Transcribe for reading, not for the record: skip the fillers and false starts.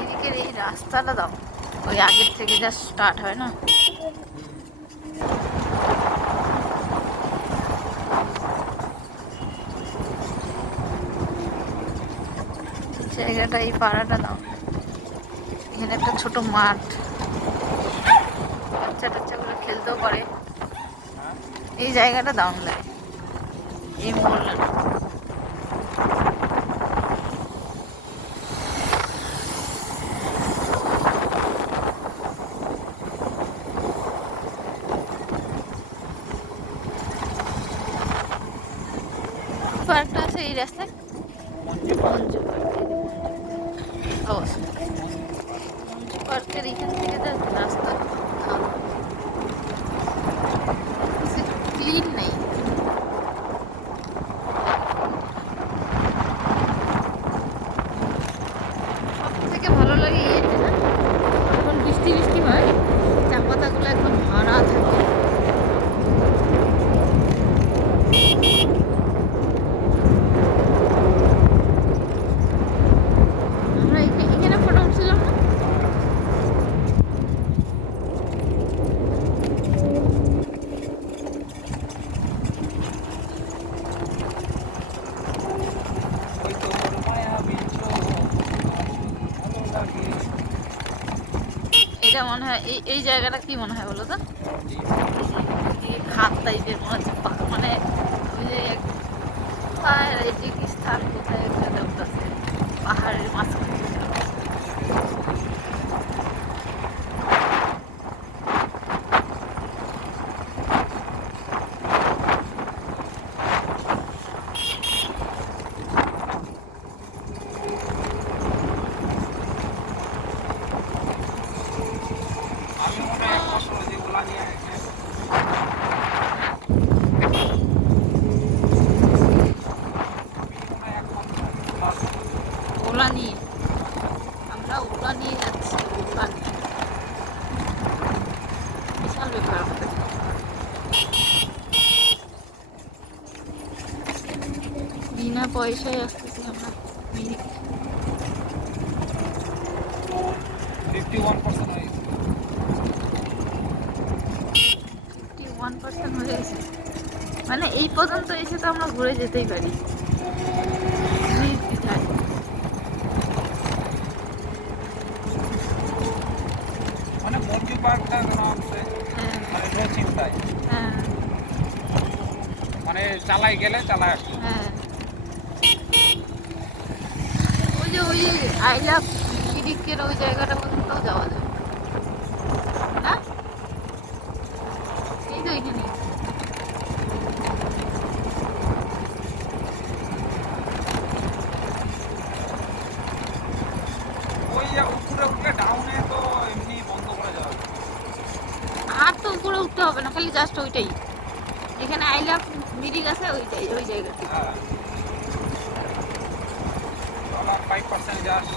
এদিকের এই রাস্তাটা দাও, ওই আগের থেকে যা স্টার্ট হয় না, জায়গাটা এই পাড়াটা দাও। এখানে একটা ছোট মাঠ, বাচ্চা টাচ্চাগুলো খেলতেও পারে। এই জায়গাটা দারুণ লাগে, এই মহল্লাটা। পার্কটা আছে এই রাস্তায়, মঞ্জু পার্কের এখান থেকে রাস্তা ক্লিন নেই। সব থেকে ভালো লাগে ইয়েতে না, যখন বৃষ্টি বৃষ্টি হয় চা পাতাগুলো একদম ভরা থাকে। আমরা এখানে ফটো উঠছিলাম না, এটা মনে হয় এই জায়গাটা কি মনে হয় বলো তো, খাত টাইপের মনে হচ্ছে, মানে ওই যে এই যে স্থান কোথায় একটা দেবতা আছে পাহাড়ের মাঝখানে। ওলা নিয়ে আমরা ওলা নিয়ে যাচ্ছি, ওলা নিয়ে বিশাল ব্যাপার আমাদের। বিনা পয়সায় আসতেছি আমরা মিনিট 51% হয়ে গেছে, মানে এই পর্যন্ত এসে তো আমরা ঘুরে যেতেই পারি। মানে মঞ্জু পার্কটা আছে, মানে নো চিন্তায়, মানে চালাই গেলে চালাই আসে। ওই যে আই লাভ মিরিকের ওই জায়গাটা পর্যন্ত যাওয়া যায় না, এই তো এখানে। ওই উপরে উঠলে ডাউনে তো এমনি বন্ধ করে যাওয়া যায়। আর তো উপরে উঠতে হবে না, খালি জাস্ট ওইটাই, এখানে আই লাভ মিরিক আছে ওইটাই, ওই জায়গাটা। 5% জাস্ট